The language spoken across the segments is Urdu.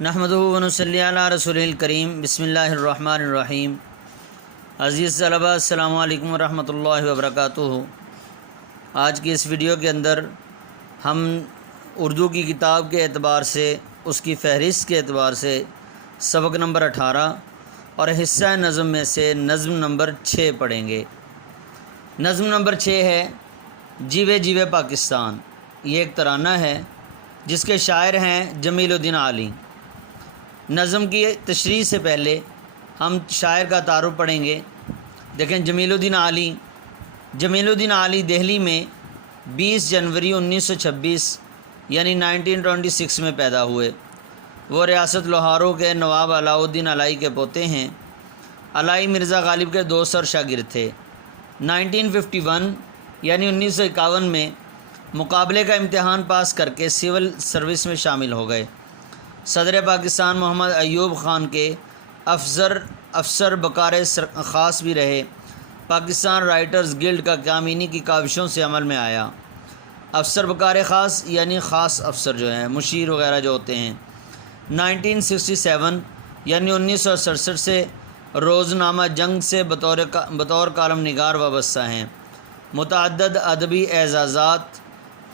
نحمدہ و نصلی علی رسول الکریم بسم اللہ الرحمن الرحیم۔ عزیز طلباء السلام علیکم ورحمۃ اللہ وبرکاتہ۔ آج کی اس ویڈیو کے اندر ہم اردو کی کتاب کے اعتبار سے، اس کی فہرست کے اعتبار سے سبق نمبر 18 اور حصہ نظم میں سے نظم نمبر 6 پڑھیں گے۔ نظم نمبر 6 ہے جیوے جیوے پاکستان۔ یہ ایک ترانہ ہے جس کے شاعر ہیں جمیل الدین عالی۔ نظم کی تشریح سے پہلے ہم شاعر کا تعارف پڑھیں گے۔ دیکھیں، جمیل الدین عالی دہلی میں 20 جنوری 1926 یعنی 1926 میں پیدا ہوئے۔ وہ ریاست لوہارو کے نواب علاء الدین علائی کے پوتے ہیں۔ علائی مرزا غالب کے دوست اور شاگرد تھے۔ 1951 یعنی 1951 میں مقابلے کا امتحان پاس کر کے سول سروس میں شامل ہو گئے۔ صدر پاکستان محمد ایوب خان کے افسر بکار خاص بھی رہے۔ پاکستان رائٹرز گلڈ کا قیامینی کی کاوشوں سے عمل میں آیا۔ افسر بکار خاص یعنی خاص افسر جو ہیں، مشیر وغیرہ جو ہوتے ہیں۔ 1967 یعنی 1967 سے روزنامہ جنگ سے بطور کالم نگار وابستہ ہیں۔ متعدد ادبی اعزازات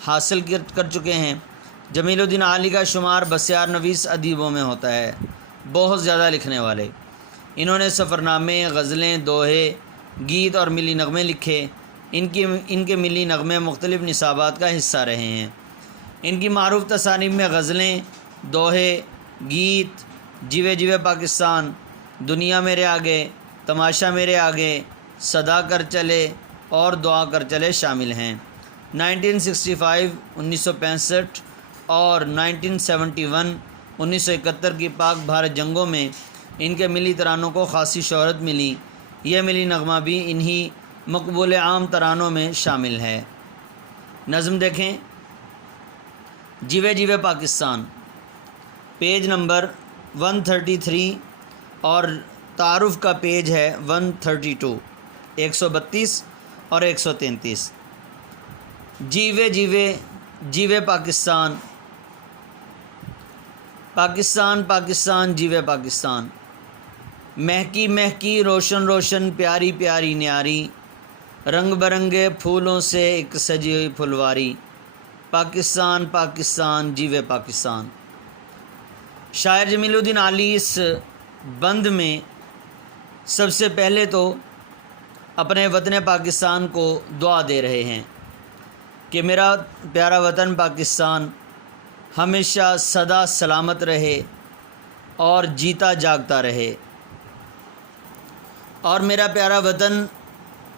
حاصل کر چکے ہیں۔ جمیل الدین عالی کا شمار بسیار نویس ادیبوں میں ہوتا ہے، بہت زیادہ لکھنے والے۔ انہوں نے سفرنامے، غزلیں، دوہے، گیت اور ملی نغمے لکھے۔ ان کے ملی نغمے مختلف نصابات کا حصہ رہے ہیں۔ ان کی معروف تصانیف میں غزلیں، دوہے، گیت، جیوے جیوے پاکستان، دنیا میرے آگے، تماشا میرے آگے، صدا کر چلے اور دعا کر چلے شامل ہیں۔ 1965 1965 اور 1971 1971 کی پاک بھارت جنگوں میں ان کے ملی ترانوں کو خاصی شہرت ملی۔ یہ ملی نغمہ بھی انہی مقبول عام ترانوں میں شامل ہے۔ نظم دیکھیں، جیوے جیوے پاکستان، پیج نمبر 133 اور تعارف کا پیج ہے 132، 132 اور 133۔ جیوے جیوے جیوے پاکستان، پاکستان پاکستان جیوے پاکستان، مہکی مہکی روشن روشن پیاری پیاری نیاری، رنگ برنگے پھولوں سے ایک سجی ہوئی پھلواری، پاکستان پاکستان جیوے پاکستان۔ شاعر جمیل الدین عالی اس بند میں سب سے پہلے تو اپنے وطن پاکستان کو دعا دے رہے ہیں کہ میرا پیارا وطن پاکستان ہمیشہ سدا سلامت رہے اور جیتا جاگتا رہے، اور میرا پیارا وطن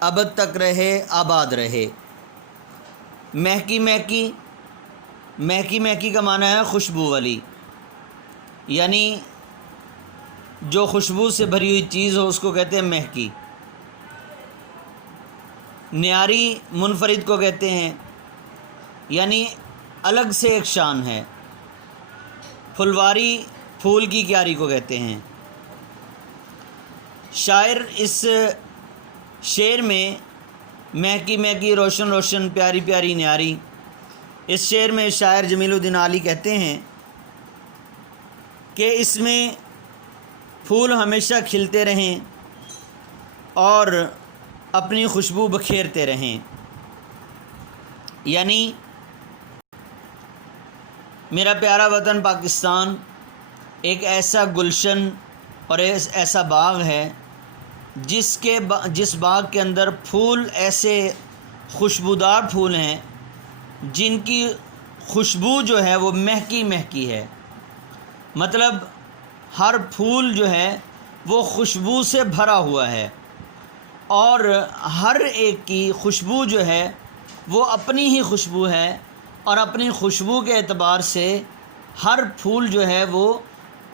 ابد تک رہے، آباد رہے۔ مہکی مہکی، مہکی مہکی کا معنی ہے خوشبو والی، یعنی جو خوشبو سے بھری ہوئی چیز ہو اس کو کہتے ہیں مہکی۔ نیاری منفرد کو کہتے ہیں، یعنی الگ سے ایک شان ہے۔ پھلواری پھول کی کیاری کو کہتے ہیں۔ شاعر اس شعر میں مہکی مہکی روشن روشن پیاری پیاری نیاری، اس شعر میں شاعر جمیل الدین عالی کہتے ہیں کہ اس میں پھول ہمیشہ کھلتے رہیں اور اپنی خوشبو بکھیرتے رہیں، یعنی میرا پیارا وطن پاکستان ایک ایسا گلشن اور ایسا باغ ہے جس باغ کے اندر پھول ایسے خوشبودار پھول ہیں جن کی خوشبو جو ہے وہ مہکی مہکی ہے۔ مطلب ہر پھول جو ہے وہ خوشبو سے بھرا ہوا ہے، اور ہر ایک کی خوشبو جو ہے وہ اپنی ہی خوشبو ہے، اور اپنی خوشبو کے اعتبار سے ہر پھول جو ہے وہ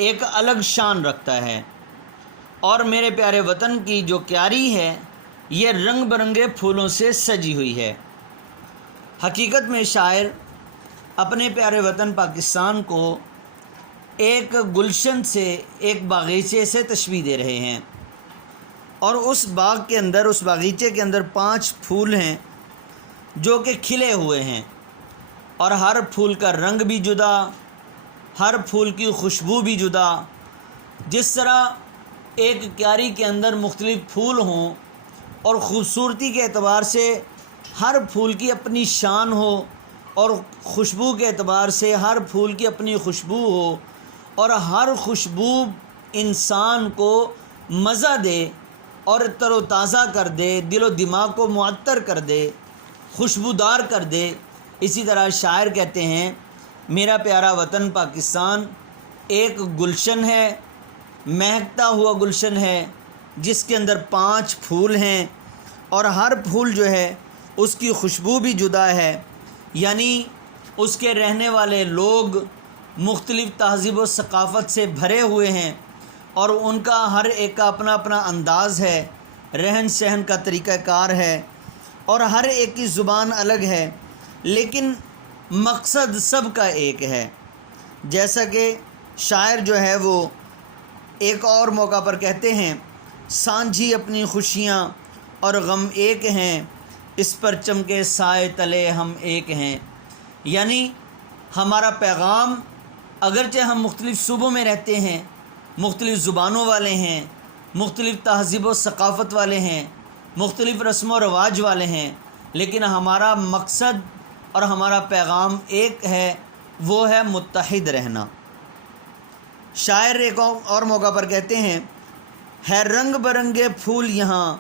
ایک الگ شان رکھتا ہے۔ اور میرے پیارے وطن کی جو کیاری ہے یہ رنگ برنگے پھولوں سے سجی ہوئی ہے۔ حقیقت میں شاعر اپنے پیارے وطن پاکستان کو ایک گلشن سے، ایک باغیچے سے تشبیہ دے رہے ہیں، اور اس باغ کے اندر، اس باغیچے کے اندر 5 پھول ہیں جو کہ کھلے ہوئے ہیں، اور ہر پھول کا رنگ بھی جدا، ہر پھول کی خوشبو بھی جدا. جس طرح ایک کیاری کے اندر مختلف پھول ہوں اور خوبصورتی کے اعتبار سے ہر پھول کی اپنی شان ہو اور خوشبو کے اعتبار سے ہر پھول کی اپنی خوشبو ہو اور ہر خوشبو انسان کو مزہ دے اور تر و تازہ کر دے، دل و دماغ کو معطر کر دے، خوشبودار کر دے، اسی طرح شاعر کہتے ہیں میرا پیارا وطن پاکستان ایک گلشن ہے، مہکتا ہوا گلشن ہے جس کے اندر 5 پھول ہیں اور ہر پھول جو ہے اس کی خوشبو بھی جدا ہے. یعنی اس کے رہنے والے لوگ مختلف تہذیب و ثقافت سے بھرے ہوئے ہیں اور ان کا ہر ایک کا اپنا اپنا انداز ہے، رہن سہن کا طریقہ کار ہے اور ہر ایک کی زبان الگ ہے، لیکن مقصد سب کا ایک ہے. جیسا کہ شاعر جو ہے وہ ایک اور موقع پر کہتے ہیں سانجھی اپنی خوشیاں اور غم ایک ہیں، اس پر چمکے سائے تلے ہم ایک ہیں. یعنی ہمارا پیغام اگرچہ ہم مختلف صوبوں میں رہتے ہیں، مختلف زبانوں والے ہیں، مختلف تہذیب و ثقافت والے ہیں، مختلف رسم و رواج والے ہیں، لیکن ہمارا مقصد اور ہمارا پیغام ایک ہے، وہ ہے متحد رہنا. شاعر ایک اور موقع پر کہتے ہیں ہے رنگ برنگے پھول یہاں،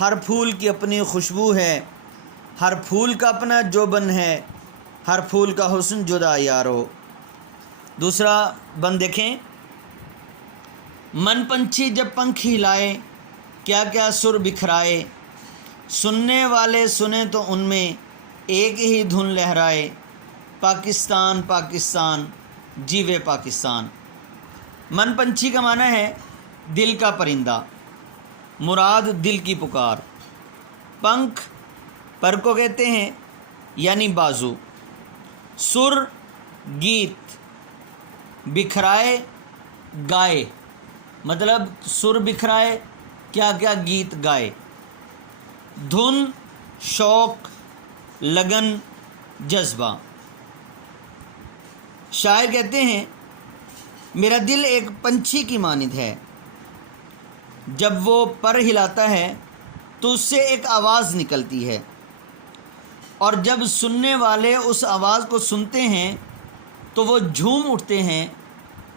ہر پھول کی اپنی خوشبو ہے، ہر پھول کا اپنا جوبن ہے، ہر پھول کا حسن جدا یارو. دوسرا بند دیکھیں، من پنچھی جب پنکھ ہلائے کیا کیا سر بکھرائے، سننے والے سنیں تو ان میں ایک ہی دھن لہرائے، پاکستان پاکستان جیوے پاکستان. من پنچھی کا معنی ہے دل کا پرندہ، مراد دل کی پکار. پنکھ پر کو کہتے ہیں یعنی بازو. سر گیت، بکھرائے گائے، مطلب سر بکھرائے کیا کیا گیت گائے. دھن شوق، لگن، جذبہ. شاعر کہتے ہیں میرا دل ایک پنچھی کی مانند ہے، جب وہ پر ہلاتا ہے تو اس سے ایک آواز نکلتی ہے اور جب سننے والے اس آواز کو سنتے ہیں تو وہ جھوم اٹھتے ہیں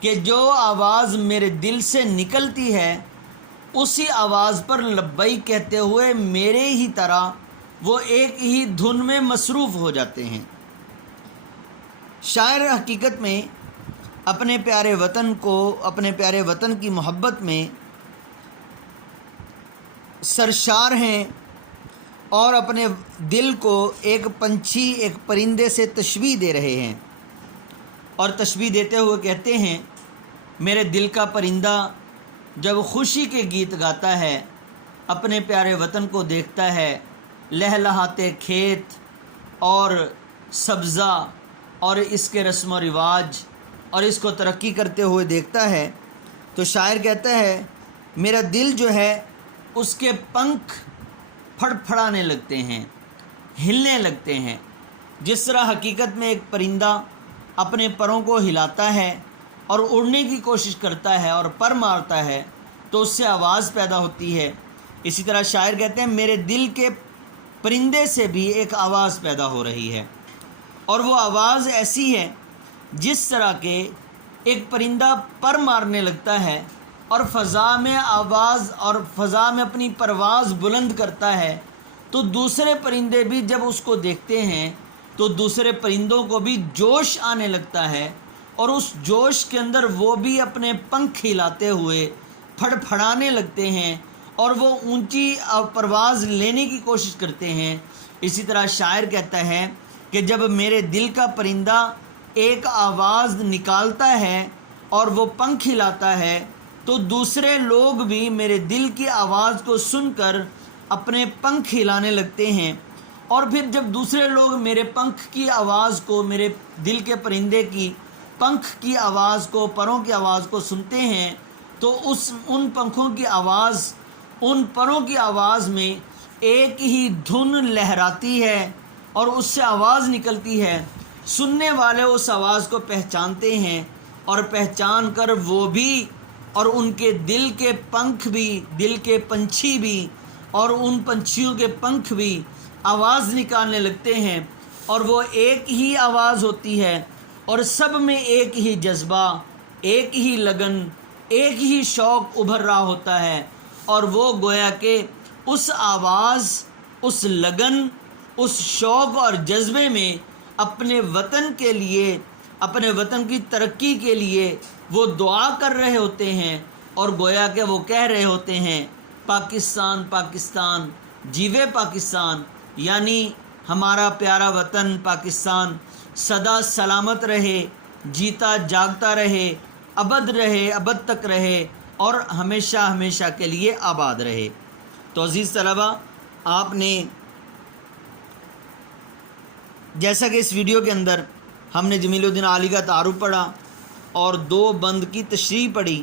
کہ جو آواز میرے دل سے نکلتی ہے اسی آواز پر لبیک کہتے ہوئے میرے ہی طرح وہ ایک ہی دھن میں مصروف ہو جاتے ہیں. شاعر حقیقت میں اپنے پیارے وطن کو، اپنے پیارے وطن کی محبت میں سرشار ہیں اور اپنے دل کو ایک پنچھی، ایک پرندے سے تشبیہ دے رہے ہیں اور تشبیہ دیتے ہوئے کہتے ہیں میرے دل کا پرندہ جب خوشی کے گیت گاتا ہے، اپنے پیارے وطن کو دیکھتا ہے، لہلہاتے کھیت اور سبزہ اور اس کے رسم و رواج اور اس کو ترقی کرتے ہوئے دیکھتا ہے، تو شاعر کہتا ہے میرا دل جو ہے اس کے پنکھ پھڑ پھڑانے لگتے ہیں، ہلنے لگتے ہیں. جس طرح حقیقت میں ایک پرندہ اپنے پروں کو ہلاتا ہے اور اڑنے کی کوشش کرتا ہے اور پر مارتا ہے تو اس سے آواز پیدا ہوتی ہے، اسی طرح شاعر کہتے ہیں میرے دل کے پرندے سے بھی ایک آواز پیدا ہو رہی ہے اور وہ آواز ایسی ہے جس طرح کہ ایک پرندہ پر مارنے لگتا ہے اور فضا میں آواز اور فضا میں اپنی پرواز بلند کرتا ہے تو دوسرے پرندے بھی جب اس کو دیکھتے ہیں تو دوسرے پرندوں کو بھی جوش آنے لگتا ہے اور اس جوش کے اندر وہ بھی اپنے پنکھ ہلاتے ہوئے پھڑ پھڑانے لگتے ہیں اور وہ اونچی پرواز لینے کی کوشش کرتے ہیں. اسی طرح شاعر کہتا ہے کہ جب میرے دل کا پرندہ ایک آواز نکالتا ہے اور وہ پنکھ ہلاتا ہے تو دوسرے لوگ بھی میرے دل کی آواز کو سن کر اپنے پنکھ ہلانے لگتے ہیں اور پھر جب دوسرے لوگ میرے پنکھ کی آواز کو، میرے دل کے پرندے کی پنکھ کی آواز کو، پروں کی آواز کو سنتے ہیں تو ان پنکھوں کی آواز، ان پروں کی آواز میں ایک ہی دھن لہراتی ہے اور اس سے آواز نکلتی ہے. سننے والے اس آواز کو پہچانتے ہیں اور پہچان کر وہ بھی اور ان کے دل کے پنکھ بھی، دل کے پنچھی بھی اور ان پنچھیوں کے پنکھ بھی آواز نکالنے لگتے ہیں، اور وہ ایک ہی آواز ہوتی ہے اور سب میں ایک ہی جذبہ، ایک ہی لگن، ایک ہی شوق ابھر رہا ہوتا ہے، اور وہ گویا کہ اس آواز، اس لگن، اس شوق اور جذبے میں اپنے وطن کے لیے، اپنے وطن کی ترقی کے لیے وہ دعا کر رہے ہوتے ہیں، اور گویا کہ وہ کہہ رہے ہوتے ہیں پاکستان پاکستان جیوے پاکستان، یعنی ہمارا پیارا وطن پاکستان سدا سلامت رہے، جیتا جاگتا رہے، ابد تک رہے اور ہمیشہ ہمیشہ کے لیے آباد رہے۔ تو عزیز طلبہ، آپ نے جیسا کہ اس ویڈیو کے اندر ہم نے جمیل الدین عالی کا تعارف پڑھا اور 2 بند کی تشریح پڑھی،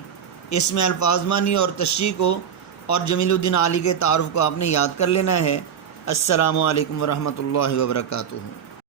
اس میں الفاظ معنی اور تشریح کو اور جمیل الدین عالی کے تعارف کو آپ نے یاد کر لینا ہے۔ السلام علیکم ورحمۃ اللہ وبرکاتہ۔